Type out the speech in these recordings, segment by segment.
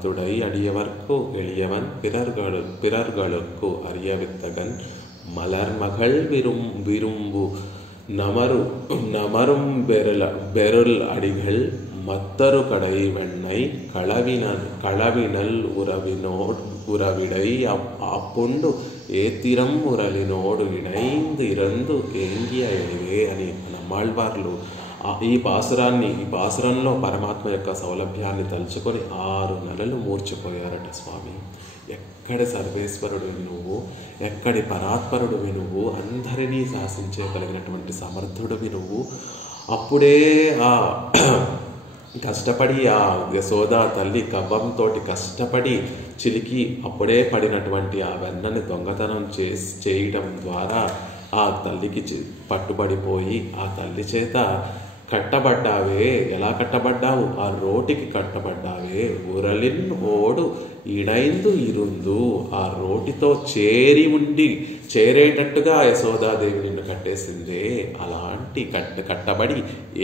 பத்துடை அடியவர்க்கு எளியவன் பிறர்களுக்கு அறியவித்தகன் மலர்மகள் விரும்பு நமரும் பெருள் அடிகள் மத்தரு கடை வெண்ணை களவினல் உறவிடை అప్పుండు ఏతిరం ఉరలినోడు ఇడైందు ఇరందు ఏంగియ ఎనివే అని నమ్మాళ్వార్లు ఈ పాసురంలో పరమాత్మ యొక్క సౌలభ్యాన్ని తలుచుకొని 6 నెలలు మూర్చిపోయారట స్వామి. ఎక్కడి సర్వేశ్వరుడివి నువ్వు, ఎక్కడి పరాత్పరుడివి నువ్వు, అందరినీ శాసించగలిగినటువంటి సమర్థుడివి నువ్వు. అప్పుడే కష్టపడి ఆ యశోదా తల్లి కవ్వంతో కష్టపడి చిలికి అప్పుడే పడినటువంటి ఆ వెన్నని దొంగతనం చేయడం ద్వారా ఆ తల్లికి పట్టుబడిపోయి ఆ తల్లి చేత కట్టబడ్డావే. ఎలా కట్టబడ్డావు? ఆ రోటికి కట్టబడ్డావే. ఉరలిన్ ఓడు ఇడైందు ఇరుందు, ఆ రోటితో చేరేటట్టుగా యశోదాదేవి నిన్ను కట్టేసిందే. అలాంటి కట్టబడి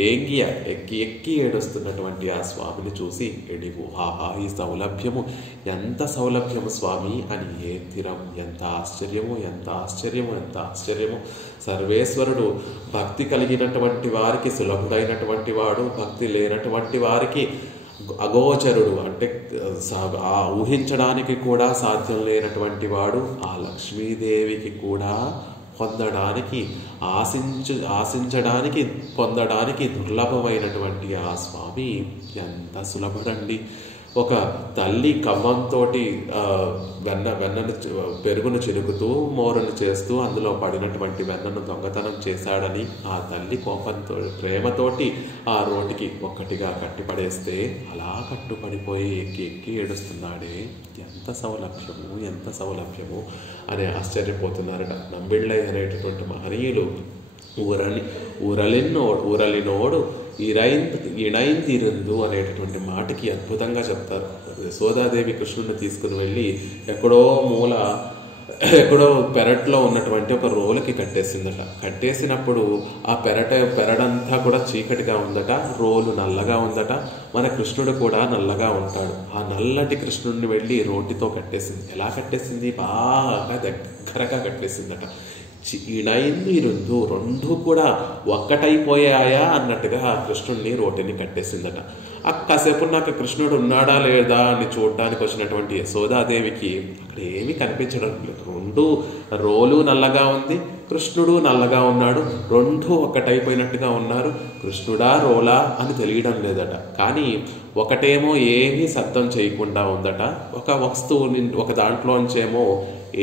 ఏంగియ ఎక్కి ఏడుస్తున్నటువంటి ఆ స్వామిని చూసి ఎడివు ఆహా, ఈ సౌలభ్యము ఎంత సౌలభ్యము స్వామి అని ఏ తీరం, ఎంత ఆశ్చర్యము, ఎంత ఆశ్చర్యము, ఎంత ఆశ్చర్యము. సర్వేశ్వరుడు భక్తి కలిగినటువంటి వారికి సులభుడైనటువంటి వాడు, భక్తి లేనటువంటి వారికి అగోచరుడు, అంటే ఊహించడానికి కూడా సాధ్యం లేనటువంటి వాడు. ఆ లక్ష్మీదేవికి కూడా పొందడానికి ఆశించడానికి పొందడానికి దుర్లభమైనటువంటి ఆ స్వామి ఎంత సులభుడండి. ఒక తల్లి కవ్వంతో వెన్నను పెరుగును చిలుకుతూ మోరును చేస్తూ అందులో పడినటువంటి వెన్నను దొంగతనం చేశాడని ఆ తల్లి కోపంతో ప్రేమతోటి ఆ రోటికి ఒక్కటిగా కట్టిపడేస్తే అలా కట్టుపడిపోయి ఎక్కి ఏడుస్తున్నాడే. ఎంత సౌలభ్యము, ఎంత సౌలభ్యము అని ఆశ్చర్యపోతున్నారట. నంబిళ్ళయ్య అనేటటువంటి మహనీయులు ఊరలినోడు ఇణైందిరుందు అనేటటువంటి మాటకి అద్భుతంగా చెప్తారు. యశోదాదేవి కృష్ణుడిని తీసుకుని వెళ్ళి ఎక్కడో పెరట్లో ఉన్నటువంటి ఒక రోలుకి కట్టేసిందట. కట్టేసినప్పుడు ఆ పెరడంతా కూడా చీకటిగా ఉందట, రోలు నల్లగా ఉందట. మన కృష్ణుడు కూడా నల్లగా ఉంటాడు. ఆ నల్లటి కృష్ణుడిని వెళ్ళి రోటితో కట్టేసింది. ఎలా కట్టేసింది? బాగా దగ్గరగా కట్టేసిందట. ఇరుందు, రెండు కూడా ఒక్కటైపోయాయా అన్నట్టుగా కృష్ణుడిని రోటిని కట్టేసిందట. కాసేపు నాకు కృష్ణుడు ఉన్నాడా లేదా అని చూడడానికి వచ్చినటువంటి యశోదాదేవికి అక్కడ ఏమీ కనిపించడం లేదు. రెండు రోలు నల్లగా ఉంది, కృష్ణుడు నల్లగా ఉన్నాడు, రెండు ఒక్కటైపోయినట్టుగా ఉన్నారు. కృష్ణుడా రోలా అని తెలియడం లేదట. కానీ ఒకటేమో ఏమీ శబ్దం చేయకుండా ఉందట. ఒక వస్తువు ఒక దాంట్లోంచేమో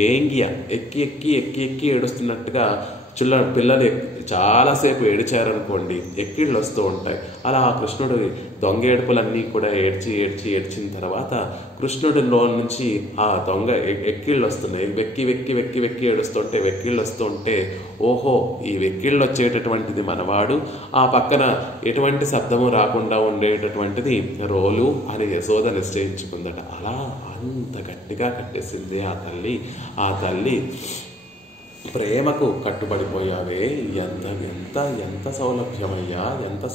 ఏంగియ ఎక్కి ఏడుస్తున్నట్టుగా పిల్లలు చాలాసేపు ఏడిచారనుకోండి, ఎక్కిళ్ళు వస్తూ ఉంటాయి. అలా కృష్ణుడు దొంగ ఏడుపులన్నీ కూడా ఏడ్చిన తర్వాత కృష్ణుడిలో నుంచి ఆ దొంగ ఎక్కిళ్ళు వస్తున్నాయి. వెక్కి ఏడుస్తుంటే వెక్కిళ్ళు వస్తుంటే ఓహో, ఈ వెక్కిళ్ళు వచ్చేటటువంటిది మనవాడు, ఆ పక్కన ఎటువంటి శబ్దము రాకుండా ఉండేటటువంటిది రోలు అని యశోద నిశ్చయించుకుందట. అలా అంత గట్టిగా కట్టేసింది ఆ తల్లి ప్రేమకు కట్టుబడిపోయావే. ఎంత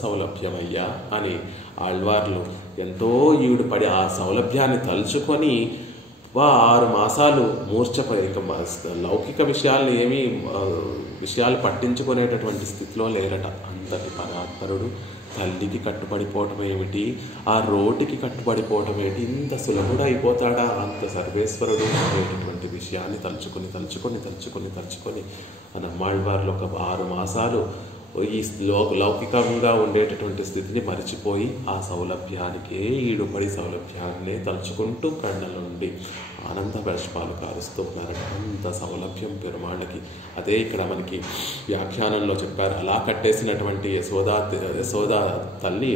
సౌలభ్యమయ్యా అని ఆళ్వార్లు ఎంతో ఈడుపడి ఆ సౌలభ్యాన్ని తలుచుకొని 6 మాసాలు మూర్ఛపోయి ఇక లౌకిక విషయాలు పట్టించుకునేటటువంటి స్థితిలో లేరట. అంతటి పరాత్పరుడు తల్లికి కట్టుబడిపోవటం ఏమిటి, ఆ రోటికి కట్టుబడిపోవటం ఏమిటి, ఇంత సులభుడు అయిపోతాడా అంత సర్వేశ్వరుడు అనేటటువంటి విషయాన్ని తలుచుకొని నమ్మాళ్వార్లు ఒక 6 మాసాలు ఈ లౌకికంగా ఉండేటటువంటి స్థితిని మరిచిపోయి ఆ సౌలభ్యానికే ఈడుపడి సౌలభ్యాన్నే తలుచుకుంటూ కళ్ళ నుండి ఆనంద బాష్పాలు కారుస్తూ ఉన్నారట. అంత సౌలభ్యం పెరుమాళ్ళకి. అదే ఇక్కడ మనకి వ్యాఖ్యానంలో చెప్పారు. అలా కట్టేసినటువంటి యశోదా తల్లి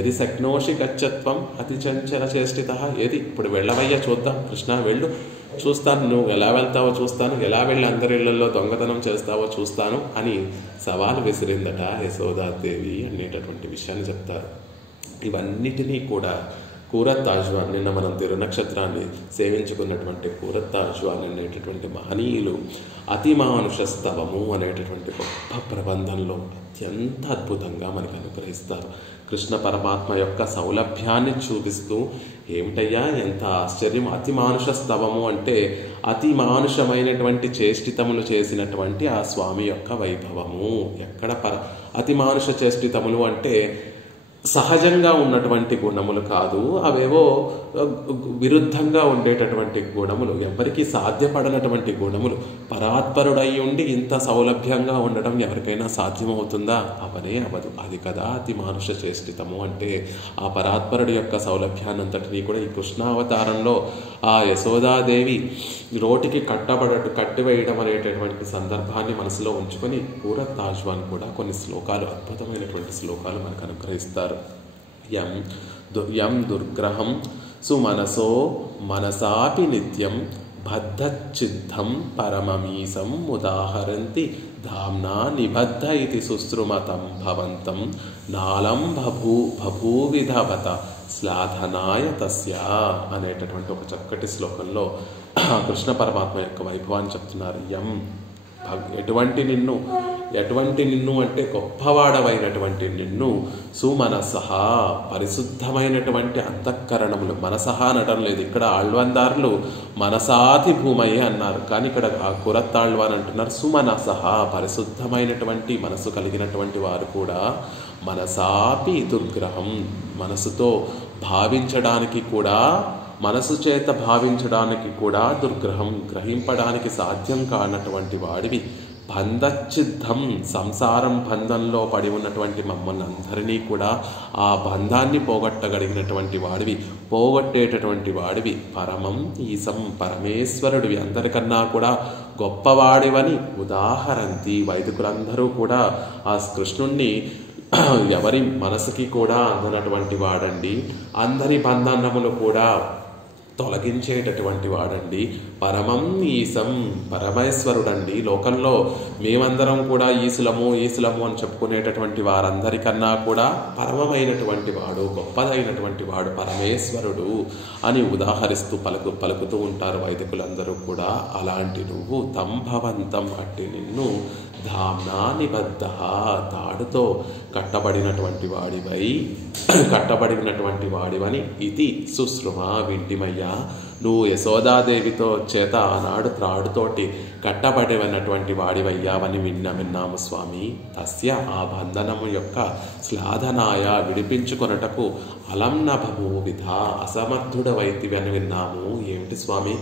ఎది శక్నోషి గచ్చత్వం అతి చంచల చేష్టిత, ఏది ఇప్పుడు వెళ్ళవయ్యా చూద్దాం, కృష్ణ వెళ్ళు, చూస్తాను, నువ్వు ఎలా వెళ్తావో చూస్తాను, ఎలా వెళ్ళి అందరి ఇళ్లలో దొంగతనం చేస్తావో చూస్తాను అని సవాలు విసిరిందట యశోదాదేవి అనేటటువంటి విషయాన్ని చెప్తారు. ఇవన్నిటినీ కూడా కూరత్తాజ్వాన్, నిన్న మనం తిరునక్షత్రాన్ని సేవించుకున్నటువంటి కూరత్తాజ్వాన్ అనేటటువంటి మహనీయులు అతిమానుషస్తవము అనేటటువంటి గొప్ప ప్రబంధంలో అత్యంత అద్భుతంగా మనకి అనుగ్రహిస్తారు. కృష్ణ పరమాత్మ యొక్క సౌలభ్యాన్ని చూపిస్తూ, ఏమిటయ్యా ఎంత ఆశ్చర్యం, అతి మానుష స్తవము అంటే అతి మానుషమైనటువంటి చేష్టితములు చేసినటువంటి ఆ స్వామి యొక్క వైభవము. ఎక్కడ అతి మానుష చేష్టితములు అంటే సహజంగా ఉన్నటువంటి గుణములు కాదు, అవేవో విరుద్ధంగా ఉండేటటువంటి గుణములు, ఎవరికి సాధ్యపడనటువంటి గుణములు. పరాత్పరుడై ఉండి ఇంత సౌలభ్యంగా ఉండడం ఎవరికైనా సాధ్యమవుతుందా? అవనే అవదు. అది కదా అతి మానుష చేష్టితము అంటే. ఆ పరాత్పరుడి యొక్క సౌలభ్యాన్నంతటినీ కూడా ఈ కృష్ణావతారంలో ఆ యశోదాదేవి రోటికి కట్టివేయడం అనేటటువంటి సందర్భాన్ని మనసులో ఉంచుకొని పూరత్ తాజ్వాన్ కూడా కొన్ని శ్లోకాలు, అద్భుతమైనటువంటి శ్లోకాలు మనకు అనుగ్రహిస్తారు. యం దుర్గ్రహం సుమనసో మనసాపి నిత్యం బద్ధచ్చిద్ధం పరమమీశం ఉదాహరంతి ధామ్నా నిబద్ధ ఇది సుశ్రుమతం భవంతం నాలం బభూవిధవత శ్లాఘనాయ తస్య అనేటటువంటి ఒక చక్కటి శ్లోకంలో కృష్ణ పరమాత్మ యొక్క వైభవాన్ని చెప్తున్నారు. ఎటువంటి నిన్ను అంటే గొప్పవాడవైనటువంటి నిన్ను, సుమనసహ పరిశుద్ధమైనటువంటి అంతఃకరణములు, మనసహ అనటం లేదు ఇక్కడ. ఆళ్వాన్దారులు మనసాతి భూమయ్యే అన్నారు, కానీ ఇక్కడ కురత్తాళ్వాన్ అంటున్నారు సుమనసహ, పరిశుద్ధమైనటువంటి మనసు కలిగినటువంటి వారు కూడా. మనసాపి దుర్గ్రహం, మనసుతో భావించడానికి కూడా, మనసు చేత భావించడానికి కూడా దుర్గ్రహం, గ్రహింపడానికి సాధ్యం కానటువంటి వాడివి. బంధచ్చిద్ధం, సంసారం బంధంలో పడి ఉన్నటువంటి మమ్మల్ని అందరినీ కూడా ఆ బంధాన్ని పోగొట్టగలిగినటువంటి వాడివి, పోగొట్టేటటువంటి వాడివి. పరమం ఈశం, పరమేశ్వరుడివి, అందరికన్నా కూడా గొప్పవాడివని ఉదాహరంతి. వైదికులందరూ కూడా ఆ కృష్ణుణ్ణి ఎవరి మనసుకి కూడా అందనటువంటి వాడండి, అందరి బంధనములు కూడా తొలగించేటటువంటి వాడండి. పరమం ఈశం, పరమేశ్వరుడండి. లోకంలో మేమందరం కూడా ఈశులము అని చెప్పుకునేటటువంటి వారందరికన్నా కూడా పరమమైనటువంటి వాడు, గొప్పదైనటువంటి వాడు పరమేశ్వరుడు అని ఉదాహరిస్తూ పలుకుతూ ఉంటారు వైదికులందరూ కూడా. అలాంటి నువ్వు తంభవంతం అట్టి నిన్ను ధామ్నా నిబద్ధ, తాడుతో కట్టబడినటువంటి వాడివని ఇది సుశ్రుమ, వింటిమయ్యా. నువ్వు యశోదాదేవితో చేత ఆనాడు త్రాడుతోటి కట్టబడినటువంటి వాడివయ్యావని విన్నాము స్వామి. తస్య, ఆ బంధనము యొక్క శ్లాఘనాయ, విడిపించుకొనటకు అలం నభూవిధ, అసమర్థుడవైతివి అని విన్నాము. ఏమిటి స్వామి?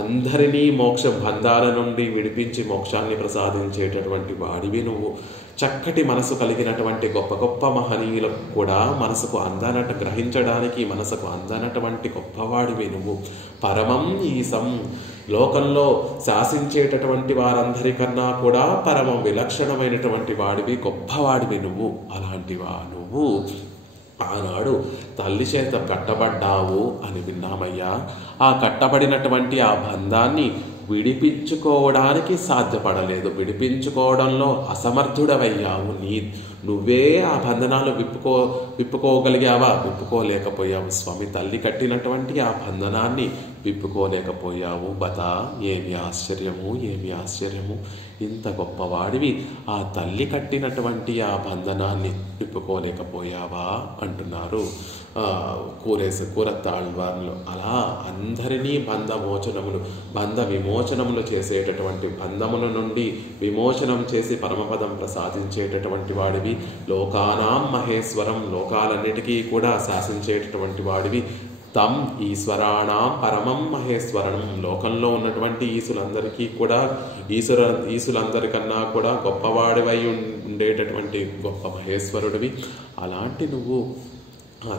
అందరినీ మోక్ష బంధాల నుండి విడిపించి మోక్షాన్ని ప్రసాదించేటటువంటి వాడివి నువ్వు. చక్కటి మనసు కలిగినటువంటి గొప్ప గొప్ప మహనీయులకు కూడా మనసుకు అందనట్టు, గ్రహించడానికి మనసుకు అందనటువంటి గొప్పవాడివి నువ్వు. పరమం ఈశం, లోకంలో శాసించేటటువంటి వారందరికన్నా కూడా పరమం విలక్షణమైనటువంటి వాడివి, గొప్పవాడివి నువ్వు. అలాంటివా నువ్వు ఆనాడు తల్లి చేత కట్టబడ్డావు అని విన్నామయ్యా. ఆ కట్టబడినటువంటి ఆ బంధాన్ని విడిపించుకోవడానికి సాధ్యపడలేదు, విడిపించుకోవడంలో అసమర్థుడవయ్యావు. నువ్వే ఆ బంధనాలు విప్పుకోగలిగావా? విప్పుకోలేకపోయావు స్వామి. తల్లి కట్టినటువంటి ఆ బంధనాన్ని విప్పుకోలేకపోయావు. బత, ఏమి ఆశ్చర్యము, ఇంత గొప్పవాడివి ఆ తల్లి కట్టినటువంటి ఆ బంధనాన్ని విప్పుకోలేకపోయావా అంటున్నారు కూరత్తాళ్వాన్లు. అలా అందరినీ బంధ విమోచనములు చేసేటటువంటి, బంధముల నుండి విమోచనం చేసి పరమపదం ప్రసాదించేటటువంటి వాడివి. లోకానాం మహేశ్వరం, లోకాలన్నిటికీ కూడా శాసించేటటువంటి వాడివి. తం ఈశ్వరాణం పరమం మహేశ్వరణం, లోకంలో ఉన్నటువంటి ఈశులందరికీ కూడా ఈశులందరికన్నా కూడా గొప్పవాడివై ఉండేటటువంటి గొప్ప మహేశ్వరుడివి. అలాంటి నువ్వు ఆ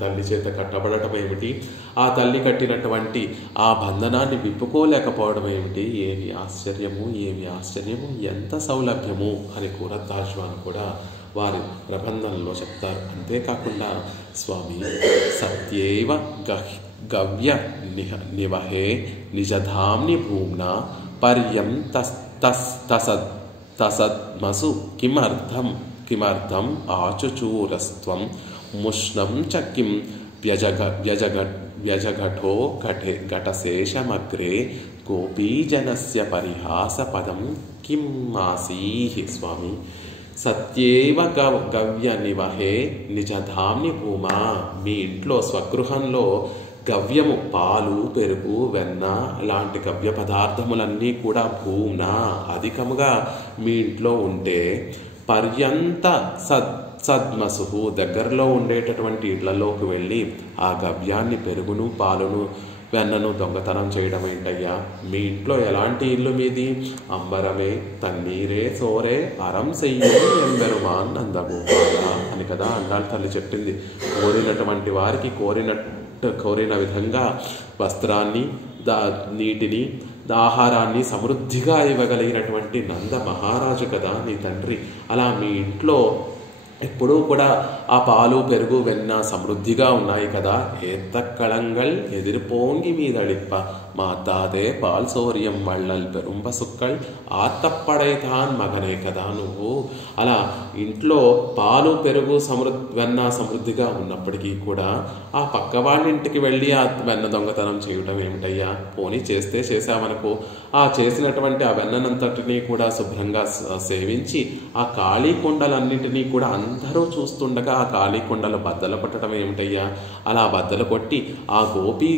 తల్లి చేత కట్టబడటం ఏమిటి? ఆ తల్లి కట్టినటువంటి ఆ బంధనాన్ని విప్పుకోలేకపోవడం ఏమిటి? ఏమి ఆశ్చర్యము, ఎంత సౌలభ్యము అని కూరత్తాజ్వాన్ కూడా వారి ప్రబంధంలో చెప్తారు. అంతేకాకుండా స్వామి సత్యేవ గవ్య నివహే నిజధామ్ని భూమ్నా పర్యం తసద్మసు కిమర్థం ఆచుచూరస్త్వం ముష్ణం చ కిం వ్యజఘటో ఘటశేషమగ్రే గోపీజనస్య పరిహాస పదం కిం ఆసీః. స్వామి సత్యేవ గవ్య నివహే నిజధామ్ని భూమా. మీ ఇంట్లో స్వగృహంలో గవ్యము, పాలు, పెరుగు, వెన్న ఇలాంటి గవ్య పదార్థములన్నీ కూడా భూమ్నా అధికముగా మీ ఇంట్లో ఉంటే పర్యంత సద్మసు దగ్గరలో ఉండేటటువంటి ఇళ్లలోకి వెళ్ళి ఆ గవ్యాన్ని, పెరుగును, పాలును, వెన్నను దొంగతనం చేయడం ఏంటయ్యా? మీ ఇంట్లో ఎలాంటి ఇల్లు మీది? అంబరమే తన్నీరే సోరే అరం సెయ్యం ఎంబెరుమాన్ నందగోపాల అని కదా అండాళ్ళ తల్లి చెప్పింది. కోరినటువంటి వారికి కోరిన విధంగా వస్త్రాన్ని, నీటిని, ఆహారాన్ని సమృద్ధిగా ఇవ్వగలిగినటువంటి నంద మహారాజు కదా నీ తండ్రి. అలా మీ ఇంట్లో ఎప్పుడూ కూడా ఆ పాలు, పెరుగు, వెన్న సమృద్ధిగా ఉన్నాయి కదా. ఏత్తక్కళంగల్ ఎదిరిపోంగి మీదళిప్ప మాతాదే పాల్ సౌర్యం వళ్ళల్ పెరుంబ సుక్కల్ ఆత్తప్పడైతాన్ మగనే కదా నువ్వు. అలా ఇంట్లో పాలు, పెరుగు, వెన్న సమృద్ధిగా ఉన్నప్పటికీ కూడా ఆ పక్క వాళ్ళ ఇంటికి వెళ్ళి ఆ వెన్న దొంగతనం చేయటం ఏమిటయ్యా? పోనీ చేసామనుకో, ఆ చేసినటువంటి ఆ వెన్ననంతటినీ కూడా శుభ్రంగా సేవించి ఆ ఖాళీ కుండలన్నింటినీ కూడా అందరూ చూస్తుండగా ఆ ఖాళీ కుండలు బద్దలు కొట్టడం ఏమిటయ్యా? అలా బద్దలు కొట్టి ఆ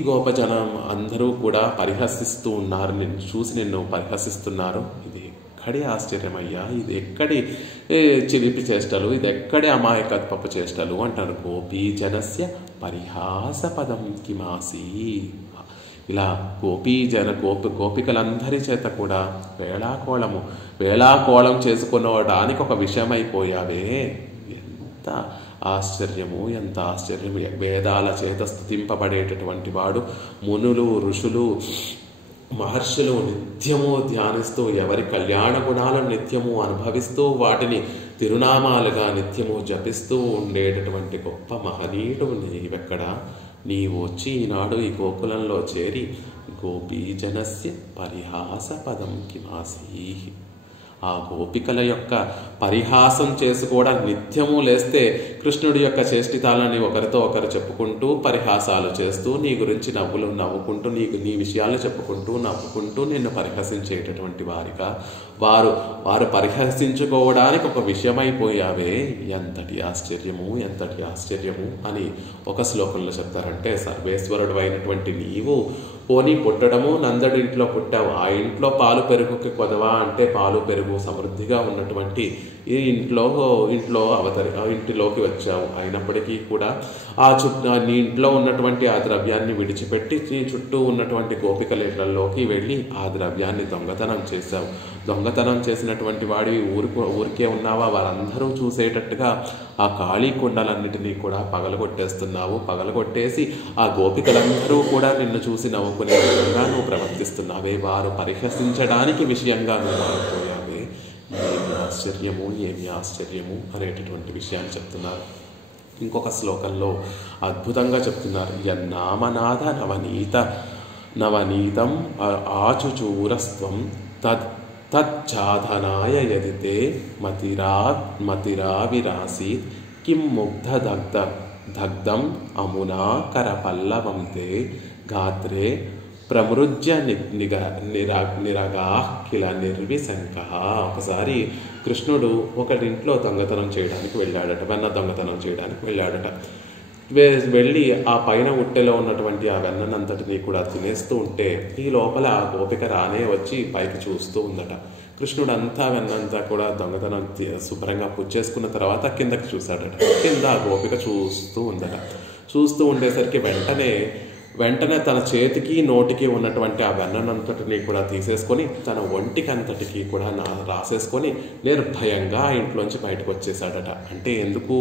గోపజనం అందరూ కూడా పరిహసిస్తూ ఉన్నారు, నిన్ను పరిహసిస్తున్నారు. ఇది ఎక్కడి ఆశ్చర్యమయ్యా, ఇది ఎక్కడి చిలిపి చేష్టలు, ఇది ఎక్కడి అమాయకత్వపు చేష్టలు అంటారు. గోపీజనస్య పరిహాస పదం కిమాసి. ఇలా గోపికలందరి చేత కూడా వేళాకోళం చేసుకునడానికి ఒక విషయమైపోయావే. ఎంత ఆశ్చర్యము, ఎంత ఆశ్చర్యము! వేదాల చేత స్తుతింపబడేటటువంటి వాడు మునులు, ఋషులు, మహర్షులు నిత్యము ధ్యానిస్తూ ఎవరి కళ్యాణ గుణాలను నిత్యము అనుభవిస్తూ వాటిని తిరునామాలుగా నిత్యము జపిస్తూ ఉండేటటువంటి గొప్ప మహనీయుడు నీవెక్కడ? నీవు వచ్చి ఈనాడు ఈ గోకులంలో చేరి గోపీజనస్య పరిహాస పదం కిమాసి. ఆ గోపికల యొక్క పరిహాసం చేసుకోవడం నిత్యము లేస్తే కృష్ణుడి యొక్క చేష్టితాలని ఒకరితో ఒకరు చెప్పుకుంటూ పరిహాసాలు చేస్తూ నీ గురించి నవ్వుకుంటూ నీ విషయాలు చెప్పుకుంటూ నవ్వుకుంటూ నిన్ను పరిహసించేటటువంటి వారిగా వారు పరిహసించుకోవడానికి ఒక విషయమైపోయావే. ఎంతటి ఆశ్చర్యము అని ఒక శ్లోకంలో చెప్తారంటే, సర్వేశ్వరుడు అయినటువంటి నీవు పోనీ పుట్టడము నందడింట్లో పుట్టావు, ఆ ఇంట్లో పాలు పెరుగుకి కొదవా అంటే పాలు పెరుగు సమృద్ధిగా ఉన్నటువంటి ఈ ఇంటిలోకి వచ్చావు. అయినప్పటికీ కూడా నీ ఇంట్లో ఉన్నటువంటి ఆ ద్రవ్యాన్ని విడిచిపెట్టి నీ చుట్టూ ఉన్నటువంటి గోపికలేట్లలోకి వెళ్ళి ఆ ద్రవ్యాన్ని దొంగతనం చేశావు. దొంగతనం చేసినటువంటి వాడివి ఊరికే ఉన్నావా? వారందరూ చూసేటట్టుగా ఆ ఖాళీ కుండలన్నిటినీ కూడా పగలగొట్టేస్తున్నావు. పగలగొట్టేసి ఆ గోపికలందరూ కూడా నిన్ను చూసి నవ్వుకునే విధంగా నువ్వు ప్రవర్తిస్తున్నావే. వారు పరిహసించడానికి విషయంగా నువ్వు మారిపోయావే. ఏమి ఆశ్చర్యము అనేటటువంటి విషయాన్ని చెప్తున్నారు. ఇంకొక శ్లోకంలో అద్భుతంగా చెప్తున్నారు. యన్నామనాథ నవనీతం ఆచుచూరస్త్వం తచ్చాధనాయ యదితే మతిరావిరాసీత్ కిం ముగ్ధ దగ్ధం అమునా కరపల్లవం తే గాత్రే ప్రమృజ్య నిరగా కిల నిర్విశంక. ఒకసారి కృష్ణుడు ఒకరింట్లో దొంగతనం చేయడానికి వెళ్ళాడట, వెన్న దొంగతనం చేయడానికి వెళ్ళాడట. వెళ్ళి ఆ పైన ఉట్టెలో ఉన్నటువంటి ఆ వెన్ననంతటినీ కూడా తినేస్తూ ఉంటే ఈ లోపల ఆ గోపిక రానే వచ్చి పైకి చూస్తూ ఉందట. కృష్ణుడు అంతా వెన్నంతా కూడా దొంగతనం శుభ్రంగా పుచ్చేసుకున్న తర్వాత కిందకి చూశాడట. కింద ఆ గోపిక చూస్తూ ఉందట. చూస్తూ ఉండేసరికి వెంటనే తన చేతికి నోటికి ఉన్నటువంటి ఆ వెన్ననంతటిని కూడా తీసేసుకొని తన ఒంటికి అంతటికి కూడా రాసేసుకొని నిర్భయంగా ఇంట్లోంచి బయటకు వచ్చేసాడట. అంటే ఎందుకు?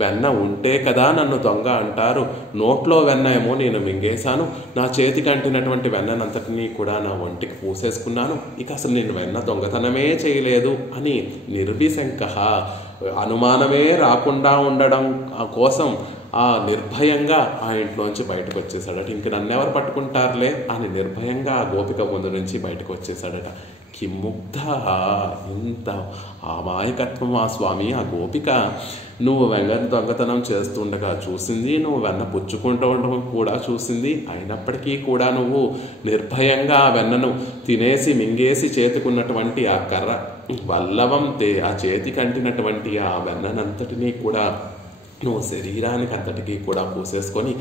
వెన్న ఉంటే కదా నన్ను దొంగ అంటారు, నోట్లో వెన్న ఏమో నేను మింగేశాను, నా చేతికి అంటినటువంటి వెన్ననంతటిని కూడా నా ఒంటికి పూసేసుకున్నాను, ఇక అసలు నేను వెన్న దొంగతనమే చేయలేదు అని నిర్విశంక, అనుమానమే రాకుండా ఉండడం కోసం ఆ నిర్భయంగా ఆ ఇంట్లోంచి బయటకు వచ్చేసాడట. ఇంక నన్నెవరు పట్టుకుంటారులే అని నిర్భయంగా ఆ గోపిక ముందు నుంచి బయటకు వచ్చేసాడట. కిముగ్ధ, ఇంత అమాయకత్వం ఆ స్వామి, ఆ గోపిక నువ్వు వెన్న దొంగతనం చేస్తుండగా చూసింది, నువ్వు వెన్న పుచ్చుకుంటూ ఉండడం కూడా చూసింది. అయినప్పటికీ కూడా నువ్వు నిర్భయంగా ఆ వెన్నను తినేసి మింగేసి చేతికున్నటువంటి ఆ కర్ర వల్లవం ఆ చేతికి అంటినటువంటి ఆ వెన్ననంతటినీ కూడా నువ్వు శరీరానికి అంతటికీ కూడా పూసేసుకొని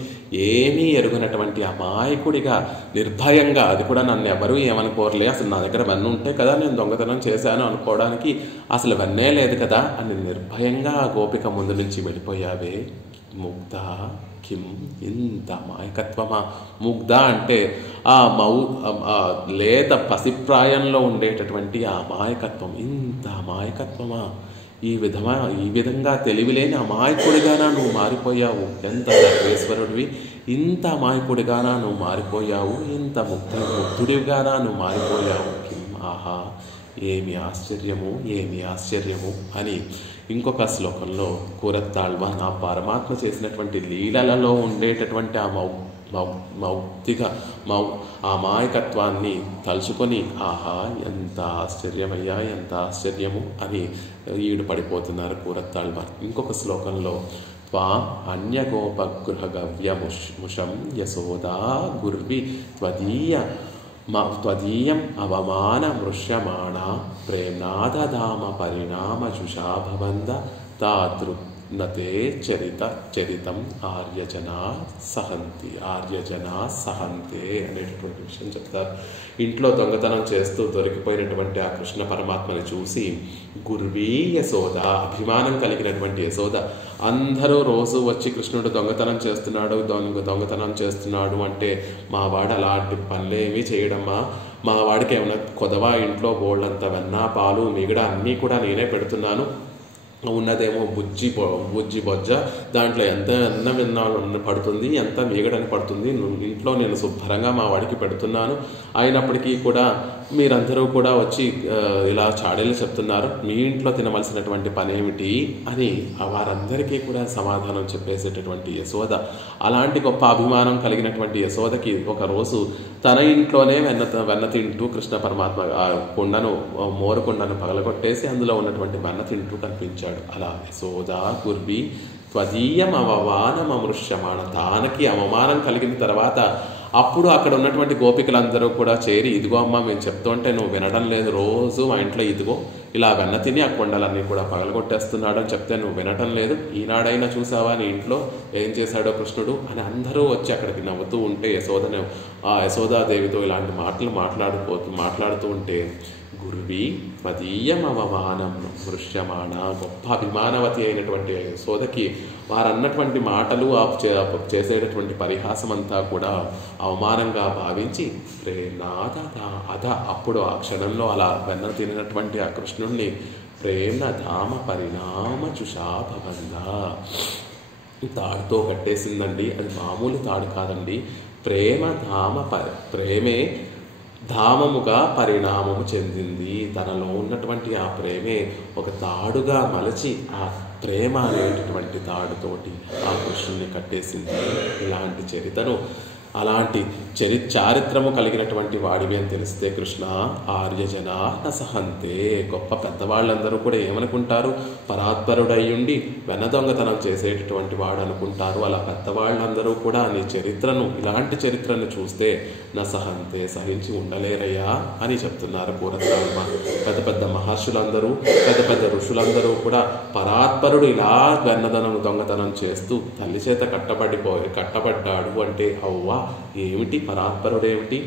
ఏమీ ఎరుగనటువంటి అమాయకుడిగా నిర్భయంగా, అది కూడా నన్ను ఎవరూ ఏమనుకోరలే, అసలు నా దగ్గర వెన్న ఉంటే కదా నేను దొంగతనం చేశాను అనుకోవడానికి అసలు వెన్నే లేదు కదా అని నిర్భయంగా ఆ గోపిక ముందు నుంచి వెళ్ళిపోయావే. ముగ్ధ కిం, ఇంత అమాయకత్వమా? ముగ్ధ అంటే ఆ లేత పసిప్రాయంలో ఉండేటటువంటి ఆ అమాయకత్వం, ఇంత అమాయకత్వమా? ఈ విధంగా తెలివిలేని అమాయకుడిగానా నువ్వు మారిపోయావు? ఎంత సర్వేశ్వరుడివి, ఇంత అమాయకుడిగానా నువ్వు మారిపోయావు? ఇంత ముగ్ధుడిగానా నువ్వు మారిపోయావు? ఆహా, ఏమి ఆశ్చర్యము, ఏమి ఆశ్చర్యము అని ఇంకొక శ్లోకంలో కూరత్తాళ్వాన్ ఆ పరమాత్మ చేసినటువంటి లీలలలో ఉండేటటువంటి ఆ మౌక్తిగా అమాయకత్వాన్ని తలుచుకొని ఆహా ఎంత ఆశ్చర్యమయ్యా, ఎంత ఆశ్చర్యము అని ఈడు పడిపోతున్నారు కూరత్తాళ్వాన్. ఇంకొక శ్లోకంలో త్వాం అన్యగోపగృహగవ్యముషం యశోదా గుర్వి త్వదీయం అవమాన మృష్యమాణా ప్రేమ్నాదధామ పరిణామజుషా భవంద తాదృనతే చరితం ఆర్యజనా సహంతే అనేటటువంటి విషయం చెప్తారు. ఇంట్లో దొంగతనం చేస్తూ దొరికిపోయినటువంటి ఆ కృష్ణ పరమాత్మని చూసి గుర్వీ యశోద, అభిమానం కలిగినటువంటి యశోద, అందరూ రోజు వచ్చి కృష్ణుడు దొంగతనం చేస్తున్నాడు అంటే మా వాడు అలాంటి పనులేమీ చేయడమ్మా, మా వాడికి ఏమైనా కొదవా, ఇంట్లో బోళ్ళంత వెన్న పాలు మిగడ అన్నీ కూడా నేనే పెడుతున్నాను, ఉన్నదేమో బుజ్జి బొజ్జ, దాంట్లో ఎంత అన్నం పడుతుంది, ఎంత మీగడని పడుతుంది, ఇంట్లో నేను శుభ్రంగా మా వాడికి పెడుతున్నాను, అయినప్పటికీ కూడా మీరందరూ కూడా వచ్చి ఇలా చాడీలు చెప్తున్నారు, మీ ఇంట్లో తినవలసినటువంటి పనేమిటి అని వారందరికీ కూడా సమాధానం చెప్పేసేటటువంటి యశోద. అలాంటి గొప్ప అభిమానం కలిగినటువంటి యశోదకి ఒకరోజు తన ఇంట్లోనే వెన్న తింటూ కృష్ణ పరమాత్మ మోరు కుండను పగలగొట్టేసి అందులో ఉన్నటువంటి వెన్న తింటూ కనిపించాడు. అలా యశోదా గుర్వి త్వదీయం అవమానమృష్యమాణ, తానకి అవమానం కలిగిన తర్వాత అప్పుడు అక్కడ ఉన్నటువంటి గోపికలందరూ కూడా చేరి, ఇదిగో అమ్మ మేము చెప్తుంటే నువ్వు వినడం లేదు, రోజు మా ఇంట్లో ఇదిగో ఇలా వెన్న తిని ఆ కొండలన్నీ కూడా పగలగొట్టేస్తున్నాడు అని చెప్తే నువ్వు వినటం లేదు, ఈనాడైనా చూసావా నీ ఇంట్లో ఏం చేశాడో కృష్ణుడు అని అందరూ వచ్చి అక్కడికి నవ్వుతూ ఉంటే ఆ యశోదాదేవితో ఇలాంటి మాటలు మాట్లాడుతూ ఉంటే గుర్వి త్వదీయం అవమానం మృష్యమాణ, గొప్ప అభిమానవతి అయినటువంటి యశోదకి వారన్నటువంటి మాటలు చేసేటటువంటి పరిహాసం అంతా కూడా అవమానంగా భావించి అప్పుడు ఆ క్షణంలో అలా వెన్న తినటువంటి ఆ కృష్ణుణ్ణి ప్రేమ్నధామ పరిణామజుషా భవంద, తాడుతో కట్టేసిందండి. అది మామూలు తాడు కాదండి, ప్రేమే ధామముగా పరిణామము చెందింది. తనలో ఉన్నటువంటి ఆ ప్రేమే ఒక తాడుగా మలచి ఆ ప్రేమ అనేటటువంటి తాడుతోటి ఆ కృష్ణుని కట్టేసింది. ఇలాంటి చరితను, అలాంటి చారిత్రము కలిగినటువంటి వాడివి అని తెలిస్తే కృష్ణ ఆర్యజనా సహంతే, గొప్ప పెద్దవాళ్ళందరూ కూడా ఏమనుకుంటారు, పరాత్పరుడయ్యుండి వెన్న దొంగతనం చేసేటటువంటి వాడు అనుకుంటారు. అలా పెద్దవాళ్ళందరూ కూడా నీ చరిత్రను, ఇలాంటి చరిత్రను చూస్తే నా సహంతే, సహించి ఉండలేరయ్యా అని చెప్తున్నారు కూరత్తాళ్వ. పెద్ద పెద్ద మహర్షులందరూ, పెద్ద పెద్ద ఋషులందరూ కూడా పరాత్పరుడు ఇలా దొంగతనం చేస్తూ తల్లి చేత కట్టబడ్డాడు అంటే అవ్వా ఏమిటి, పరాత్పరుడేమిటి,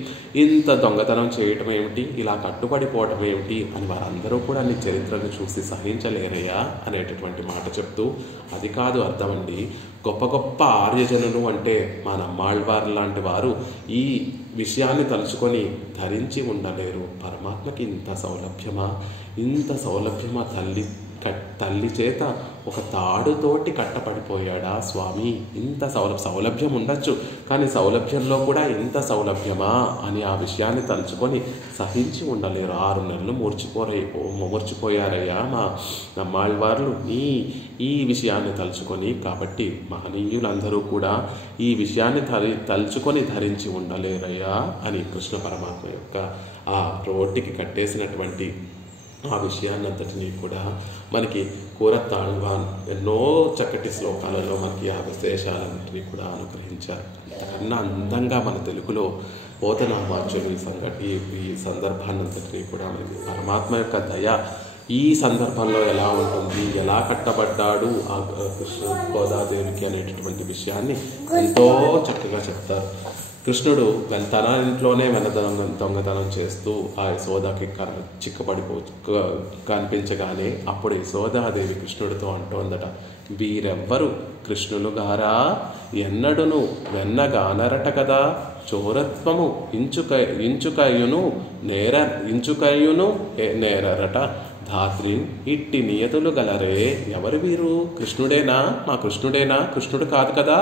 ఇంత దొంగతనం చేయటం ఏమిటి, ఇలా కట్టుబడిపోవటం ఏమిటి అని వారందరూ కూడా నీ చరిత్రను చూసి సహించలేరయ్యా అనేటటువంటి మాట చెప్తూ, అది కాదు అర్థం అండి, గొప్ప గొప్ప ఆర్యజనులు అంటే మా నమ్మాళ్వారు లాంటి వారు ఈ విషయాన్ని తలుచుకొని ధరించి ఉండలేరు. పరమాత్మకి ఇంత సౌలభ్యమా, ఇంత సౌలభ్యమా తల్లి తల్లి చేత ఒక తాడుతోటి కట్టపడిపోయాడా స్వామి? ఇంత సౌలభ్యం ఉండొచ్చు, కానీ సౌలభ్యంలో కూడా ఇంత సౌలభ్యమా అని ఆ విషయాన్ని తలుచుకొని సహించి ఉండలేరు. 6 నెలలు మూర్చిపోయారయ్యా మా నమ్మాళ్ళవార్లు ఈ విషయాన్ని తలుచుకొని. కాబట్టి మహనీయులందరూ కూడా ఈ విషయాన్ని తలుచుకొని ధరించి ఉండలేరయ్యా అని కృష్ణ పరమాత్మ యొక్క ఆ రోడ్డుకి కట్టేసినటువంటి ఆ విషయాన్ని అంతటినీ కూడా మనకి కూరత్తాళ్వాన్ ఎన్నో చక్కటి శ్లోకాలలో మనకి ఆ విశేషాలన్నింటినీ కూడా అనుగ్రహించారు. అంతకన్నా అందంగా మన తెలుగులో పోతనామాచ్యులు ఈ సందర్భాన్ని అంతటినీ కూడా మనకి పరమాత్మ యొక్క దయ ఈ సందర్భంలో ఎలా ఉంటుంది, ఎలా కట్టబడ్డాడు ఆ కృష్ణ గోదాదేవికి అనేటటువంటి విషయాన్ని ఎంతో చక్కగా చెప్తారు. కృష్ణుడు తన ఇంట్లోనే దొంగతనం చేస్తూ ఆ యశోదకి కనిపించగానే అప్పుడు యశోదాదేవి కృష్ణుడితో అంటోందట, వీరెవ్వరు కృష్ణులు గారా, ఎన్నడును వెన్నగానరట కదా, చోరత్వము ఇంచుకయును నేరరట, ధాత్రి ఇట్టి నియతులు గలరే. ఎవరు వీరు? కృష్ణుడేనా? మా కృష్ణుడేనా? కృష్ణుడు కాదు కదా,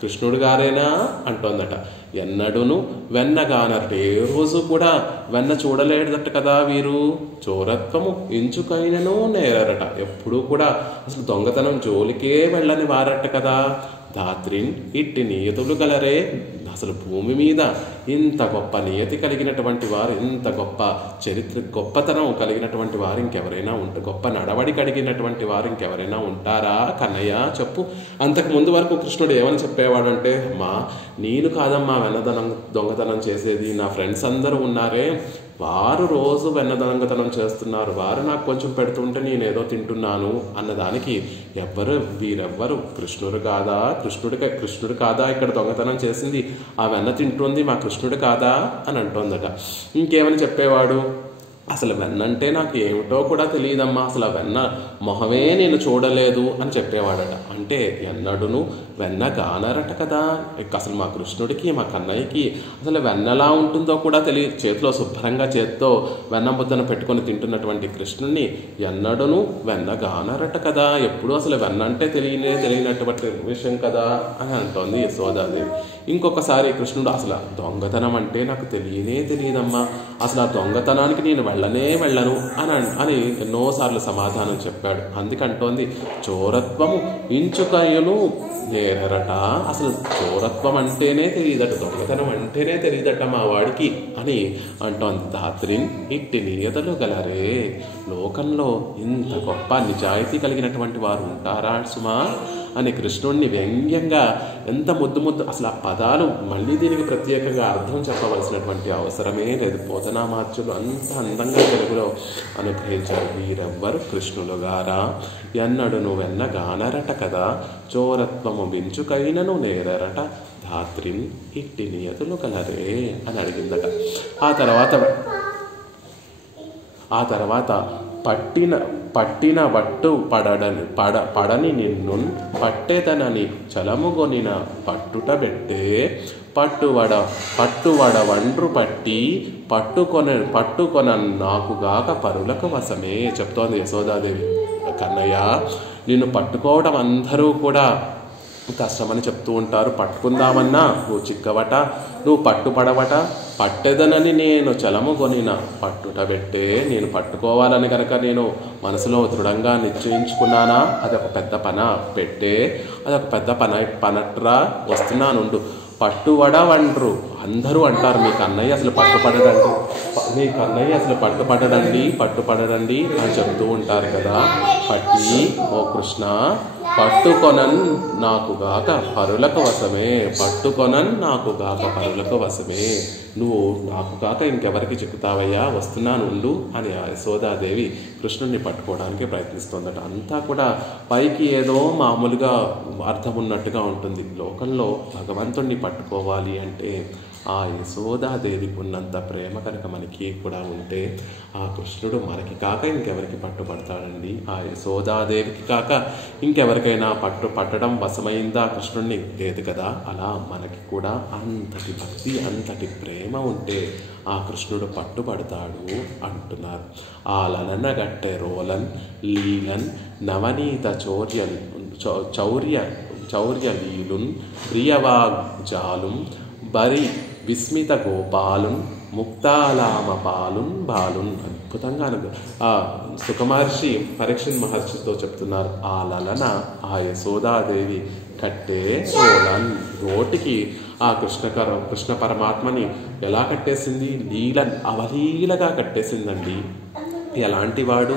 కృష్ణుడు గారేనా అంటోందట. ఎన్నడును వెన్నగానరట, ఏ రోజు కూడా వెన్న చూడలేదట కదా వీరు. చోరత్వము ఇంచుకైనను నేరరట, ఎప్పుడూ కూడా అసలు దొంగతనం జోలికే వెళ్ళని వారట కదా. ధాత్రిన్ ఇట్టి నియతులు గలరే, అసలు భూమి మీద ఇంత గొప్ప నియతి కలిగినటువంటి వారు, ఇంత గొప్ప చరిత్ర గొప్పతనం కలిగినటువంటి వారు ఇంకెవరైనా గొప్ప నడవడి కలిగినటువంటి వారు ఇంకెవరైనా ఉంటారా? కన్నయ్య చెప్పు. అంతకు ముందు వరకు కృష్ణుడు ఏమని చెప్పేవాడు అంటే, నేను కాదమ్మా దొంగతనం చేసేది, నా ఫ్రెండ్స్ అందరూ ఉన్నారే, వారు రోజు దొంగతనం చేస్తున్నారు, వారు నాకు కొంచెం పెడుతుంటే నేనేదో తింటున్నాను అన్నదానికి వీరెవ్వరు కృష్ణుడు కాదా, కృష్ణుడు కాదా ఇక్కడ దొంగతనం చేసింది, ఆ వెన్న తింటుంది మా కృష్ణుడు కాదా అని అంటోందట. ఇంకేమని చెప్పేవాడు, అసలు వెన్న అంటే నాకు ఏమిటో కూడా తెలియదమ్మా, అసలు ఆ వెన్న మొహమే నేను చూడలేదు అని చెప్పేవాడట. అంటే ఎన్నడును వెన్న గానరట కదా. అసలు మా కృష్ణుడికి మా కన్నయ్యకి అసలు వెన్న ఎలా ఉంటుందో కూడా తెలియదు. చేతిలో శుభ్రంగా చేత్తో వెన్న ముద్దను పెట్టుకొని తింటున్నటువంటి కృష్ణుడిని ఎన్నడును వెన్న గానరట కదా, ఎప్పుడు అసలు వెన్న అంటే తెలియనటువంటి విషయం కదా అని అంటోంది యశోదాదేవి. ఇంకొకసారి కృష్ణుడు అసలు దొంగతనం అంటే నాకు తెలియదమ్మా, అసలు ఆ దొంగతనానికి నేను వెళ్ళను అని ఎన్నోసార్లు సమాధానం చెప్పాడు. అందుకంటోంది చోరత్వము ఇంచుకయును నేరట, అసలు చోరత్వం అంటేనే తెలియదట, దొంగతనం అంటేనే తెలియదట మా వాడికి అని అంటోంది. ధాత్రిన్ ఇట్టి నియతలు గలరే, లోకంలో ఇంత గొప్ప నిజాయితీ కలిగినటువంటి వారు ఉంటారా సుమా అని కృష్ణుడిని వ్యంగ్యంగా ఎంత ముద్దు అసలు ఆ పదాలు మళ్ళీ దీనికి ప్రత్యేకంగా అర్థం చెప్పవలసినటువంటి అవసరమే లేదు. పోతనామాచ్యులు అంత అందంగా తెలుగులో అనుగ్రహించారు. వీరెవ్వరు కృష్ణులు గారా, ఎన్నడును వెన్న గానరట కదా, చోరత్వము బించుకైనను నేరరట, ధాత్రిన్ ఇట్టి నియతులు కలరే అని అడిగిందట. ఆ తర్వాత పట్టిన వట్టు పడని నిన్ను పట్టేదనని చలముగొనిన పట్టుటబెట్టే, పట్టువడ వండ్రు పట్టి పట్టుకొన నాకుగాక పరులకు వశమే చెప్తోంది యశోదాదేవి. కన్నయ్య, నిన్ను పట్టుకోవడం అందరూ కూడా కష్టమని చెప్తూ ఉంటారు. పట్టుకుందామన్నా నువ్వు చిక్కవట, నువ్వు పట్టుపడవట, పట్టెదనని నేను చలముగొనిన పట్టుటబెట్టే, నేను పట్టుకోవాలని కనుక నేను మనసులో దృఢంగా నిశ్చయించుకున్నానా, అదొక పెద్ద పన పెట్టే, అదొక పెద్ద పనట్రా వస్తున్నానుండు. పట్టువడ వండ్రు అందరూ అంటారు, మీ కన్నయ్య అసలు పట్టుపడడండి అని చెప్తూ ఉంటారు కదా. పట్టి ఓ కృష్ణ పట్టుకొనన్ నాకుగాక పరులకు వశమే, నువ్వు నాకు కాక ఇంకెవరికి చిక్కుతావయ్యా, వస్తున్నానుండు అని ఆ యశోదాదేవి కృష్ణుడిని పట్టుకోవడానికి ప్రయత్నిస్తోందట. అంతా కూడా పైకి ఏదో మామూలుగా అర్థం ఉన్నట్టుగా ఉంటుంది. లోకంలో భగవంతుణ్ణి పట్టుకోవాలి అంటే ఆ యశోదాదేవికి ఉన్నంత ప్రేమ కనుక మనకి కూడా ఉంటే ఆ కృష్ణుడు మనకి కాక ఇంకెవరికి పట్టుబడతాడండి? ఆ యశోదాదేవికి కాక ఇంకెవరికైనా పట్టడం వశమైందా కృష్ణుడిని? లేదు కదా. అలా మనకి కూడా అంతటి భక్తి అంతటి ప్రేమ ఉంటే ఆ కృష్ణుడు పట్టుబడతాడు అంటున్నారు. ఆ లలనగట్టె రోలన్ లీలన్ నవనీత చౌర్య లీలున్ ప్రియవాగ్జాలుం బరి విస్మిత గోపాలున్ ముక్తాలామ బాలున్. అద్భుతంగా సుఖమహర్షి పరీక్షణ్ మహర్షితో చెప్తున్నారు. ఆ లలన ఆ యశోదాదేవి కట్టే రోలన్ రోటికి ఆ కృష్ణ పరమాత్మని ఎలా కట్టేసింది? లీలన్ అవలీలగా కట్టేసిందండి. ఎలాంటి వాడు?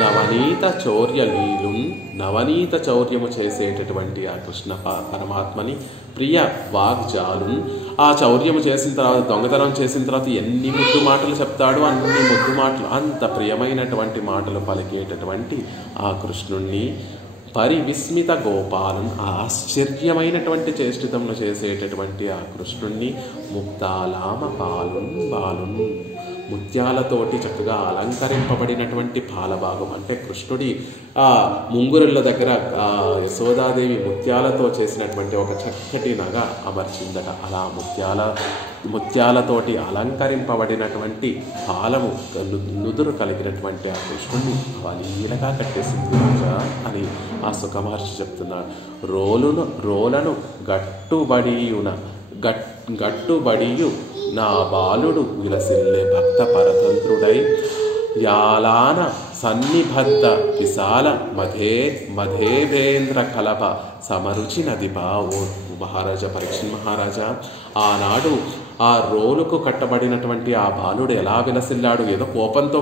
నవనీత చౌర్య లీలున్ నవనీత చౌర్యము చేసేటటువంటి ఆ కృష్ణ పరమాత్మని ప్రియ వాగ్జాలున్ ఆ చౌర్యము చేసిన తర్వాత దొంగతనం చేసిన తర్వాత ఎన్ని ముద్దు మాటలు చెప్తాడు, అన్ని ముద్దు మాటలు అంత ప్రియమైనటువంటి మాటలు పలికేటటువంటి ఆ కృష్ణుణ్ణి పరివిస్మిత గోపాలను ఆశ్చర్యమైనటువంటి చేష్టితములు చేసేటటువంటి ఆ కృష్ణుణ్ణి ముక్తాలామ బాలున్ ముత్యాలతోటి చక్కగా అలంకరింపబడినటువంటి పాలభాగం అంటే కృష్ణుడి ఆ ముంగురుల దగ్గర యశోదాదేవి ముత్యాలతో చేసినటువంటి ఒక చక్కటి నగ అమర్చిందట. అలా ముత్యాలతోటి అలంకరింపబడినటువంటి పాలము నుదురు కలిగినటువంటి ఆ కృష్ణుడిని అవలీలగా కట్టేసింది రాజా అని ఆ సుఖమహర్షి చెప్తున్నాడు. రోలను గట్టుబడియు నా బాలుడు విలసిల్లే భక్త పరతంత్రుడై యాలాన సన్నిబద్ధ విశాల మధేవేంద్ర కలప సమరుచి నదిపా. ఓ మహారాజా పరీక్షణ్ మహారాజా, ఆనాడు ఆ రోలుకు కట్టబడినటువంటి ఆ బాలుడు ఎలా విలసిల్లాడు! ఏదో కోపంతో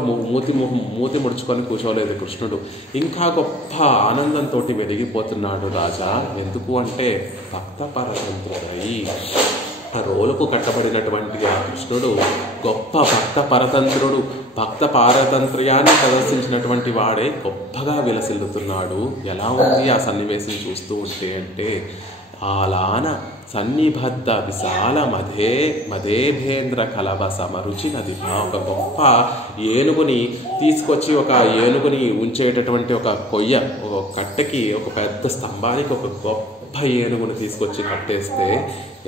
మూతి ముడుచుకొని కూర్చోలేదు కృష్ణుడు. ఇంకా గొప్ప ఆనందంతో వెలిగిపోతున్నాడు రాజా. ఎందుకు అంటే భక్త పరతంత్రుడై ఆ రోలుకు కట్టబడినటువంటి ఆ కృష్ణుడు గొప్ప భక్త పరతంత్రుడు. భక్త పారతంత్ర్యాన్ని ప్రదర్శించినటువంటి వాడే గొప్పగా విలసిల్లుతున్నాడు. ఎలా ఉంది ఆ సన్నివేశం చూస్తూ ఉంటే అంటే ఆలాన సన్నిబద్ధ విశాల మధేభేంద్ర కలభ సమరుచి నది. ఒక గొప్ప ఏనుగుని తీసుకొచ్చి ఒక ఏనుగుని ఉంచేటటువంటి ఒక కొయ్య ఒక కట్టెకి ఒక పెద్ద స్తంభానికి ఒక గొప్ప ఏనుగుని తీసుకొచ్చి కట్టేస్తే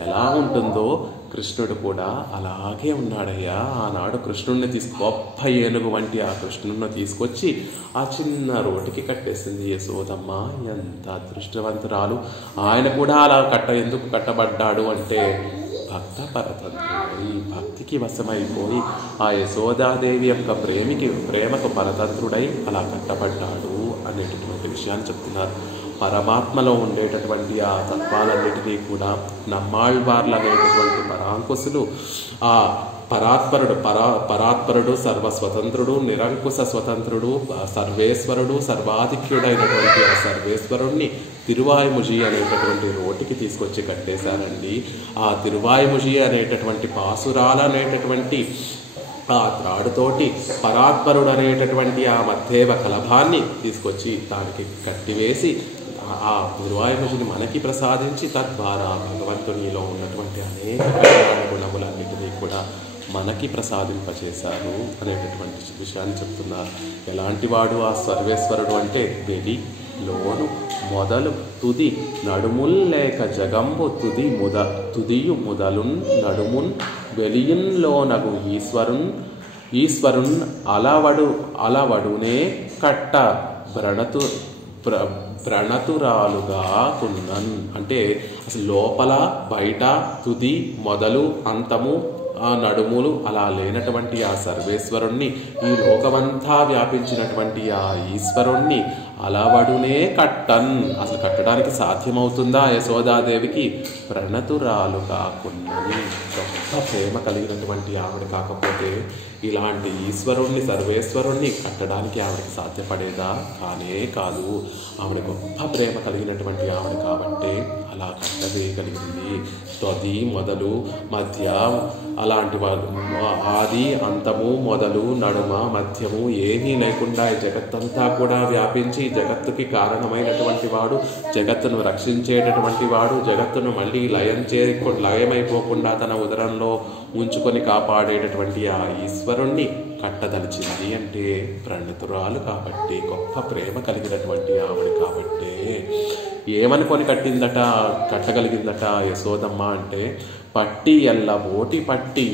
ఎలా ఉంటుందో కృష్ణుడు కూడా అలాగే ఉన్నాడయ్యా. ఆనాడు కృష్ణుడిని గొప్ప ఏనుగు వంటి ఆ కృష్ణుడిని తీసుకొచ్చి ఆ చిన్న రోటికి కట్టేసింది యశోదమ్మ. ఎంత అదృష్టవంతురాలు! ఆయన కూడా అలా ఎందుకు కట్టబడ్డాడు అంటే భక్త పరతంత్రుడు. ఈ భక్తికి వశమైపోయి ఆ యశోదాదేవి యొక్క ప్రేమకు పరతంత్రుడై అలా కట్టబడ్డాడు అనేటటువంటి విషయాన్ని చెప్తున్నారు. పరమాత్మలో ఉండేటటువంటి ఆ తత్వాలన్నిటినీ కూడా నమ్మాళ్వార్లు అనేటటువంటి పరాంకుశులు ఆ పరాత్పరుడు సర్వస్వతంత్రుడు నిరంకుశ స్వతంత్రుడు సర్వేశ్వరుడు సర్వాధిక్యుడైనటువంటి ఆ సర్వేశ్వరుణ్ణి తిరువాయుముజి అనేటటువంటి రోటికి తీసుకొచ్చి కట్టేశారండి. ఆ తిరువాయుముజి అనేటటువంటి పాసురాలు అనేటటువంటి ఆ త్రాడుతోటి పరాత్పరుడు అనేటటువంటి ఆ మధ్యేవ కలభాన్ని తీసుకొచ్చి దానికి కట్టివేసి ఆ తిరువాయుముజిని మనకి ప్రసాదించి తద్వారా భగవంతునిలో ఉన్నటువంటి అనేక కళ్యాణ గుణములన్నిటినీ కూడా మనకి ప్రసాదింపచేశారు అనేటటువంటి విషయాన్ని చెప్తున్నారు. ఎలాంటి వాడు ఆ సర్వేశ్వరుడు అంటే వెలి లోను మొదలు తుది నడుముల్ లేక జగంబు తుదియు మొదలున్ నడుమున్ వెలియున్లోనగు ఈశ్వరున్ అలవడునే కట్ట వ్రణతురాలుగా కున్నన్. అంటే అసలు లోపల బయట తుది మొదలు అంతము ఆ నడుములు అలా లేనటువంటి ఆ సర్వేశ్వరుణ్ణి ఈ లోకమంతా వ్యాపించినటువంటి ఆ ఈశ్వరుణ్ణి అలవడునే కట్టన్. అసలు కట్టడానికి సాధ్యమవుతుందా యశోదాదేవికి? ప్రణతురాలు కాకున్నని. గొప్ప ప్రేమ కలిగినటువంటి ఆవిడ కాకపోతే ఇలాంటి ఈశ్వరుణ్ణి సర్వేశ్వరుణ్ణి కట్టడానికి ఆవిడకి సాధ్యపడేదా? కానే కాదు. ఆవిడ గొప్ప ప్రేమ కలిగినటువంటి ఆవిడ కాబట్టి అలా కట్టవేయగలిగింది. తొది మొదలు మధ్య అలాంటి వాళ్ళు ఆది అంతము మొదలు నడుమ మధ్యము ఏమీ లేకుండా ఈ జగత్తంతా కూడా వ్యాపించి జగత్తుకి కారణమైనటువంటి వాడు, జగత్తును రక్షించేటటువంటి వాడు, జగత్తును మళ్ళీ లయమైపోకుండా తన ఉదరంలో ఉంచుకొని కాపాడేటటువంటి ఆ ఈశ్వరుణ్ణి కట్టదలిచింది అంటే ప్రణతురాలు కాబట్టి, గొప్ప ప్రేమ కలిగినటువంటి ఆవిడ కాబట్టి. ఏమనుకొని కట్టగలిగిందట యశోదమ్మ అంటే, పట్టి ఎల్ల బోటి పట్టి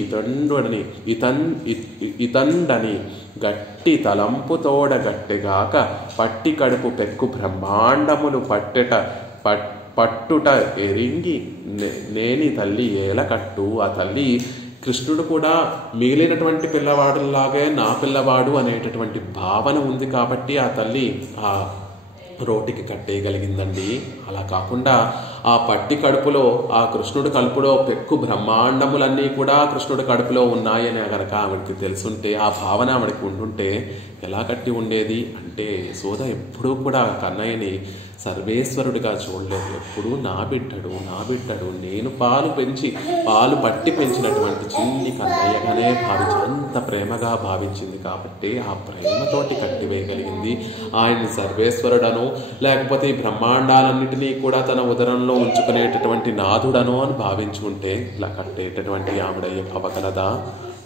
ఇతండని గట్టి తలంపుతోడ గట్టెగాక పట్టి కడుపు పెక్కు బ్రహ్మాండములు పట్టుట ఎరింగి నేని తల్లి ఏల కట్టు. ఆ తల్లి కృష్ణుడు కూడా మిగిలినటువంటి పిల్లవాడులాగే నా పిల్లవాడు అనేటటువంటి భావన ఉంది కాబట్టి ఆ తల్లి ఆ రోటికి కట్టేయగలిగిందండి. అలా కాకుండా ఆ పట్టి కడుపులో ఆ కృష్ణుడి కడుపులో పెక్కు బ్రహ్మాండములన్నీ కూడా కృష్ణుడి కడుపులో ఉన్నాయని కనుక ఆవిడకి తెలుసుంటే, ఆ భావన ఆవిడకి ఉండుంటే ఎలా కట్టి ఉండేది అంటే, యశోద ఎప్పుడూ కూడా కన్నయ్యని సర్వేశ్వరుడిగా చూడలేదు. ఎప్పుడూ నా బిడ్డడు నేను పాలు పట్టి పెంచినటువంటి చిన్ని కన్నయ్యగానే భావించి అంత ప్రేమగా భావించింది కాబట్టి ఆ ప్రేమతోటి కట్టివేయగలిగింది. ఆయన్ని సర్వేశ్వరుడను లేకపోతే ఈ బ్రహ్మాండాలన్నిటినీ కూడా తన ఉదరంలో ఉంచుకునేటటువంటి నాథుడను అని భావించుకుంటే ఇలా కట్టేటటువంటి ఆవిడయ్య అవగలదా?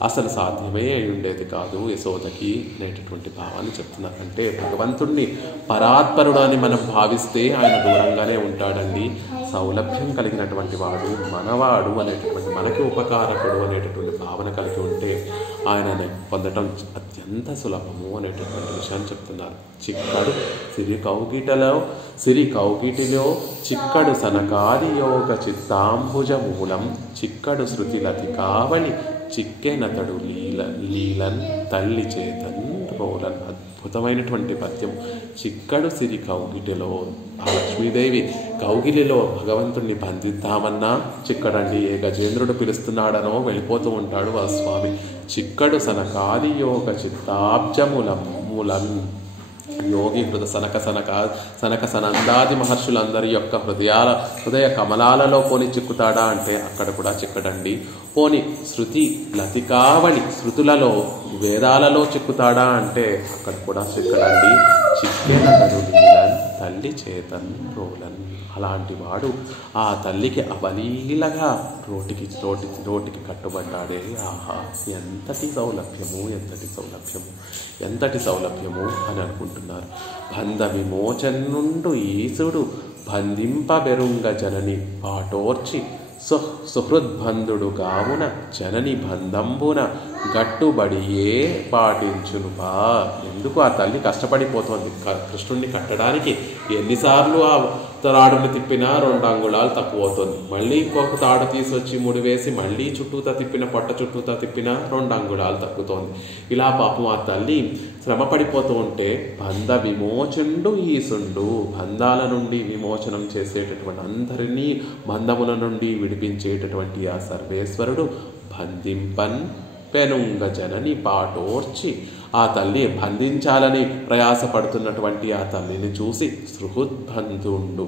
అసలు సాధ్యమే అయి ఉండేది కాదు యశోదకి అనేటటువంటి భావాన్ని చెప్తున్నారు. అంటే భగవంతుణ్ణి పరాత్పరుడు అని మనం భావిస్తే ఆయన దూరంగానే ఉంటాడండి. సౌలభ్యం కలిగినటువంటి వాడు, మనవాడు అనేటటువంటి, మనకి ఉపకారకుడు అనేటటువంటి భావన కలిగి ఉంటే ఆయనని పొందటం అత్యంత సులభము అనేటటువంటి విషయాన్ని చెప్తున్నారు. చిక్కడు సిరి కౌగిటిలో చిక్కడు సనకాది యోగ చిత్తాంబుజ మూలం చిక్కడు శృతిలతి కావలి చిక్కెనతడు లీలన్ తల్లి చేతన్ రోలన్. అద్భుతమైనటువంటి పద్యం. చిక్కడు సిరి కౌగిటిలో ఆ లక్ష్మీదేవి కౌగిలిలో భగవంతుణ్ణి బంధిద్దామన్నా చిక్కడండి. ఏ గజేంద్రుడు పిలుస్తున్నాడనో వెళ్ళిపోతూ ఉంటాడు ఆ స్వామి. చిక్కడు సనకాది యోగ చిత్తాబ్జములం యోగి సనక సనందాది మహర్షులందరి యొక్క హృదయ కమలాలలో పోని చిక్కుతాడా అంటే అక్కడ కూడా చిక్కడండి. పోని శృతి లతికావళి శృతులలో వేదాలలో చిక్కుతాడా అంటే అక్కడ కూడా చిక్కడండి. చిక్కెనతడు లీలన్ తల్లి చేతన్ రోలన్. అలాంటి వాడు ఆ తల్లికి అవలీలగా రోటికి కట్టుబడ్డాడే. ఆహా, ఎంతటి సౌలభ్యము అని అనుకుంటున్నారు. బంధ విమోచనుండు ఈసుడు బంధింపబెరుంగ జనని పాటోర్చి సుహృద్బంధుడు గావున జనని బంధంబున గట్టుబడియే పాటించును బా. ఎందుకు ఆ తల్లి కష్టపడిపోతుంది కృష్ణుడిని కట్టడానికి. ఎన్నిసార్లు ఆ తాడుని తిప్పినా 2 అంగుళాలు తక్కువ అవుతుంది. మళ్ళీ ఇంకొక తాడు తీసుకొచ్చి ముడివేసి మళ్ళీ చుట్టూతా తిప్పిన పొట్ట చుట్టూతా తిప్పినా 2 అంగుళాలు తగ్గుతోంది. ఇలా పాపం ఆ తల్లి శ్రమ పడిపోతూ ఉంటే బంధ విమోచనుడు ఈసుండు, బంధాల నుండి విమోచనం చేసేటటువంటి అందరినీ బంధముల నుండి విడిపించేటటువంటి ఆ సర్వేశ్వరుడు బంధింపన్ పెనుంగ జనని పాటోర్చి. ఆ తల్లి బంధించాలని ప్రయాసపడుతున్నటువంటి ఆ తల్లిని చూసి సృహృద్బంధుండు,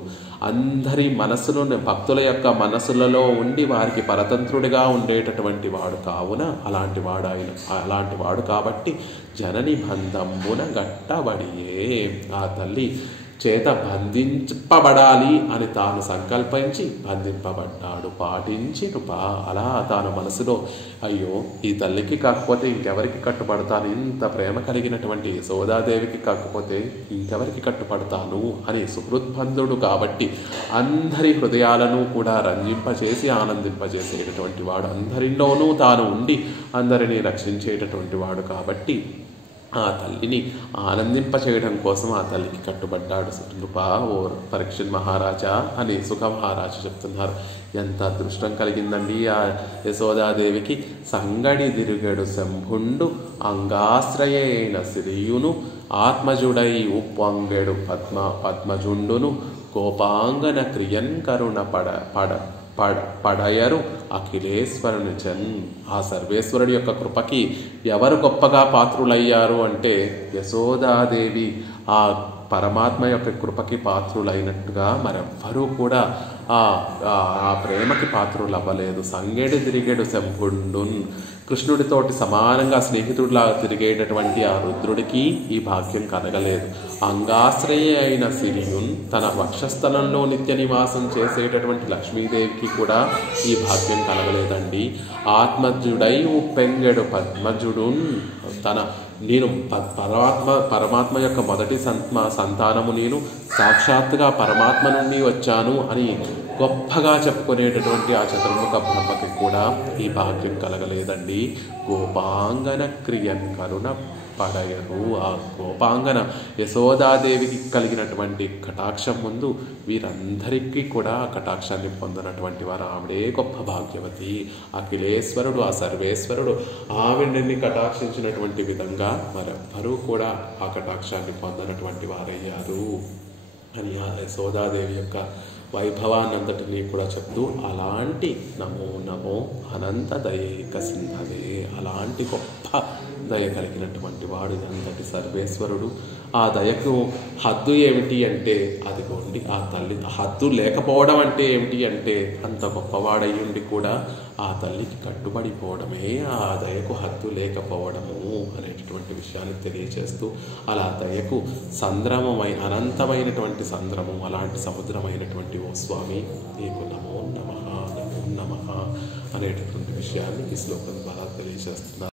అందరి మనసులో భక్తుల యొక్క మనసులలో ఉండి వారికి పరతంత్రుడిగా ఉండేటటువంటి వాడు కావున అలాంటి వాడు కాబట్టి జనని బంధంబున గట్టబడియే. ఆ తల్లి చేత బంధింపబడాలి అని తాను సంకల్పించి బంధింపబడ్డాడు, పాటించి అలా తాను మనసులో అయ్యో ఈ తల్లికి కాకపోతే ఇంకెవరికి కట్టుబడతాను, ఇంత ప్రేమ కలిగినటువంటి యశోదాదేవికి కాకపోతే ఇంకెవరికి కట్టుబడతాను అని సుహృద్బంధుడు కాబట్టి అందరి హృదయాలను కూడా రంజింపచేసి ఆనందింపజేసేటటువంటి వాడు, అందరిలోనూ తాను ఉండి అందరినీ రక్షించేటటువంటి వాడు కాబట్టి ఆ తల్లిని ఆనందింపచేయడం కోసం ఆ తల్లికి కట్టుబడ్డాడు నృపా ఓ పరీక్షిత్ మహారాజా అని సుఖ మహారాజు చెప్తున్నారు. ఎంత అదృష్టం కలిగిందండి ఆ యశోదాదేవికి. సంగడి దిరుగడు శంభుండు అంగాశ్రయేణ సిరియును ఆత్మజుడై ఉప్పొంగెడు పద్మజుండును కోపాంగన క్రియన్ కరుణ పడయరు అఖిలేశ్వరుని జన్. ఆ సర్వేశ్వరుడి యొక్క కృపకి ఎవరు గొప్పగా పాత్రులయ్యారు అంటే యశోదాదేవి ఆ పరమాత్మ యొక్క కృపకి పాత్రులైనట్టుగా మరెవ్వరూ కూడా ఆ ప్రేమకి పాత్రులు అవ్వలేదు. సంగెడి తిరిగేడు శంభుండున్, కృష్ణుడితోటి సమానంగా స్నేహితుడిలా తిరిగేటటువంటి ఆ రుద్రుడికి ఈ భాగ్యం కలగలేదు. అంగాశ్రయ అయిన సిరియున్, తన వక్షస్థలంలో నిత్య నివాసం చేసేటటువంటి లక్ష్మీదేవికి కూడా ఈ భాగ్యం కలగలేదండి. ఆత్మజుడై ఉప్పెంగెడు పద్మజుడున్, నేను పరమాత్మ యొక్క మొదటి సంతానము, నేను సాక్షాత్తుగా పరమాత్మ నుండి వచ్చాను అని గొప్పగా చెప్పుకునేటటువంటి ఆ చతుర్ముఖ బ్రహ్మకి కూడా ఈ భాగ్యం కలగలేదండి. గోపాంగన క్రియన్ కరుణ పడయరు. ఆ గోపాంగన యశోదాదేవికి కలిగినటువంటి కటాక్షం ముందు వీరందరికీ కూడా ఆ కటాక్షాన్ని పొందినటువంటి వారు. ఆవిడే గొప్ప భాగ్యవతి. అఖిలేశ్వరుడు, ఆ సర్వేశ్వరుడు ఆవిడని కటాక్షించినటువంటి విధంగా మరెవ్వరూ కూడా ఆ కటాక్షాన్ని పొందినటువంటి వారయ్యారు అని ఆ యశోదాదేవి యొక్క వైభవాన్నంతటినీ కూడా చెప్తూ, అలాంటి నమో నమో అనంత దయైక సింధవే, అలాంటి గొప్ప దయ కలిగినటువంటి వాడు అంతటి సర్వేశ్వరుడు. ఆ దయకు హద్దు ఏమిటి అంటే అదిగోండి ఆ తల్లి. హద్దు లేకపోవడం అంటే ఏమిటి అంటే అంత గొప్పవాడయ్యుండి కూడా ఆ తల్లికి కట్టుబడిపోవడమే ఆ దయకు హద్దు లేకపోవడము అనేటటువంటి విషయాన్ని తెలియచేస్తూ, అలా దయకు సంద్రమమైన అనంతమైనటువంటి సంద్రము, అలాంటి సముద్రమైనటువంటి ఓ స్వామి నీకు నమో నమః నమో నమః అనేటటువంటి విషయాన్ని ఈ శ్లోకం ద్వారా తెలియజేస్తున్నారు.